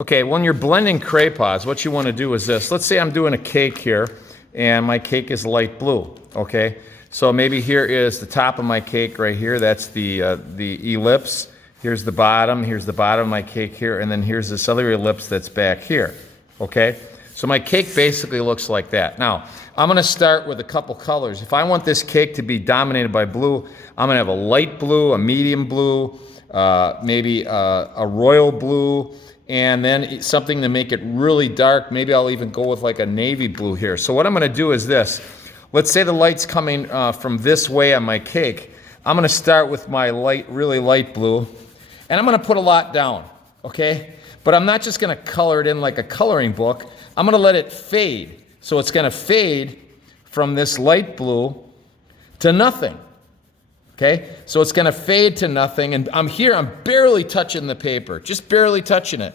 Okay, when you're blending craypas, what you want to do is this. Let's say I'm doing a cake here, and my cake is light blue, okay? So maybe here is the top of my cake right here. That's the ellipse. Here's the bottom of my cake here, and then here's this other ellipse that's back here, okay? So my cake basically looks like that. Now, I'm gonna start with a couple colors. If I want this cake to be dominated by blue, I'm gonna have a light blue, a medium blue, maybe a royal blue, and then something to make it really dark. Maybe I'll even go with like a navy blue here. So what I'm gonna do is this. Let's say the light's coming from this way on my cake. I'm gonna start with my really light blue, and I'm gonna put a lot down, okay? But I'm not just gonna color it in like a coloring book. I'm gonna let it fade. So it's gonna fade from this light blue to nothing, okay? So it's gonna fade to nothing, and I'm barely touching the paper, just barely touching it,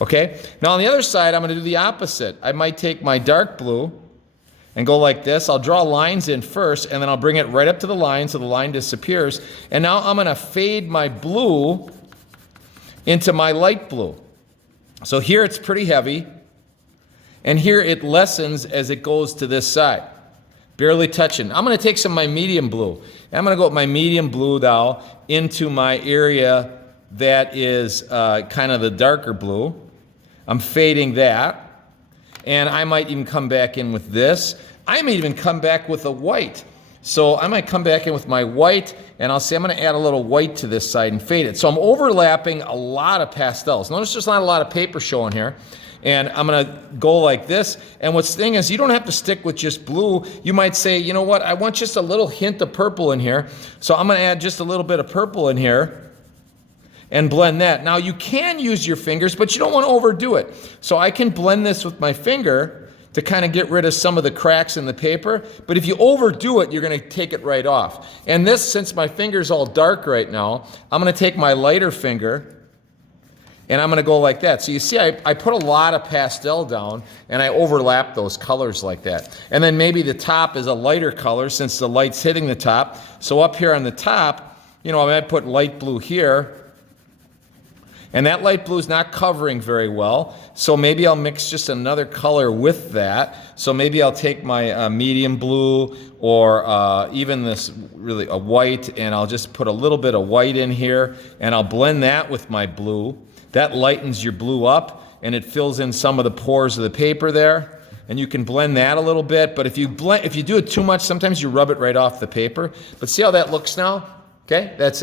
okay? Now on the other side, I'm gonna do the opposite. I might take my dark blue and go like this. I'll draw lines in first, and then I'll bring it right up to the line so the line disappears. And now I'm gonna fade my blue into my light blue. So here it's pretty heavy, and here it lessens as it goes to this side. Barely touching. I'm gonna take some of my medium blue, and I'm gonna go with my medium blue now into my area that is kind of the darker blue. I'm fading that. And I might even come back in with this. I might even come back with a white. So I might come back in with my white, and I'll say I'm gonna add a little white to this side and fade it. So I'm overlapping a lot of pastels. Notice there's not a lot of paper showing here. And I'm gonna go like this. And what's the thing is, you don't have to stick with just blue. You might say, you know what, I want just a little hint of purple in here. So I'm gonna add just a little bit of purple in here and blend that. Now you can use your fingers, but you don't want to overdo it. So I can blend this with my finger to kind of get rid of some of the cracks in the paper. But if you overdo it, you're going to take it right off. And this, since my finger's all dark right now, I'm going to take my lighter finger and I'm going to go like that. So you see, I put a lot of pastel down and I overlap those colors like that. And then maybe the top is a lighter color since the light's hitting the top. So up here on the top, you know, I might put light blue here. And that light blue is not covering very well, so maybe I'll mix just another color with that. So maybe I'll take my medium blue or even this really a white, and I'll just put a little bit of white in here, and I'll blend that with my blue. That lightens your blue up, and it fills in some of the pores of the paper there. And you can blend that a little bit, but if you do it too much, sometimes you rub it right off the paper. But see how that looks now? Okay, that's it.